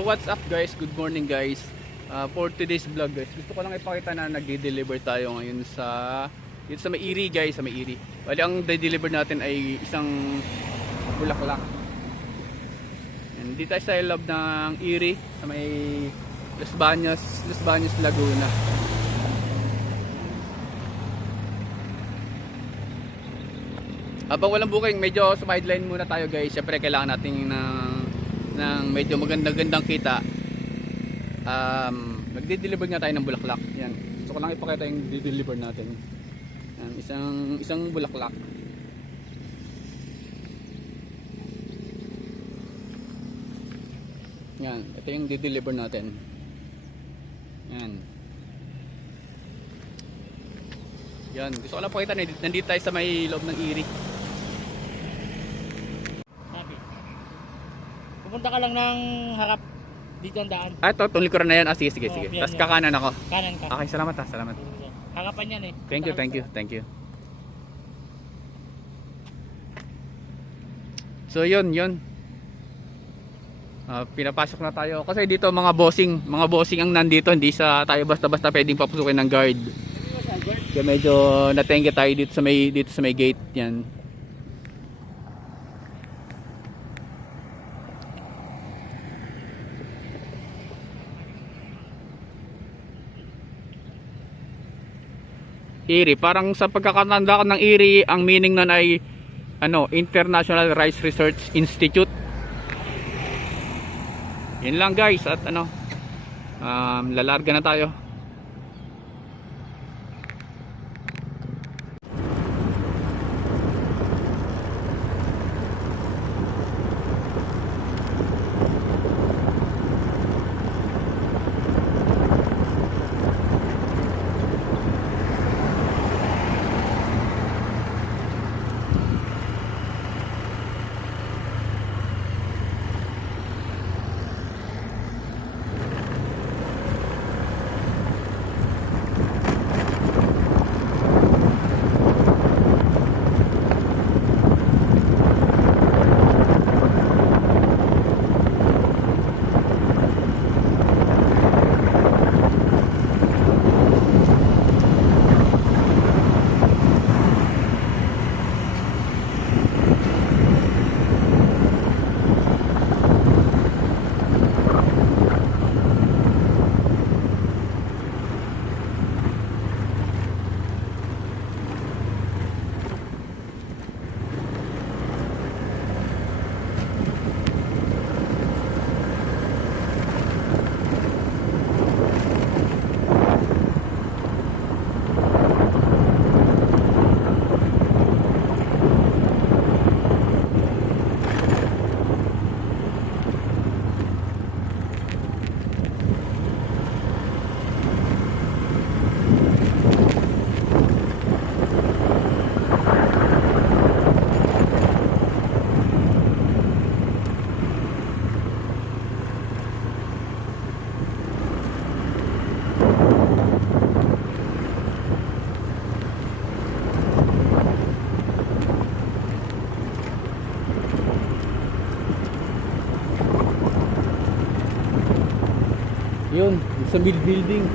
So what's up guys, good morning guys. For today's vlog guys, gusto ko lang ipakita na nagde-deliver tayo ngayon dito sa Mairi guys, sa Mairi. Bali ang de-deliver natin ay isang bulaklak. And dito tayo sa loob ng Iri, sa may Los Baños, Laguna. Habang walang booking, medyo sideline muna tayo guys. Syempre kailangan natin ng medyo magandang kita. Nagde-deliver nga tayo ng bulaklak. Yan. Gusto ko lang ipakita yung de-deliver natin. Yan, isang bulaklak. Yan, ito yung de-deliver natin. Yan. Yan, gusto ko lang pakita na nandito tayo sa may loob ng Iri. Pupunta ka lang ng harap dito ang daan. Ito, itong likuran na yan. Sige. Tapos kakanan ako. Kanan ka. Okay, salamat ha, salamat. Harapan yan eh. Thank you. So yun. Pinapasok na tayo. Kasi dito mga bossing ang nandito. Hindi tayo basta-basta pwedeng papasukin ng guard. Kaya medyo natengge tayo dito sa may gate. Yan. Iri, parang sa pagkakatanda ko ng Iri, ang meaning nun ay International Rice Research Institute. Yun lang guys, at lalarga na tayo. Yun, sa building.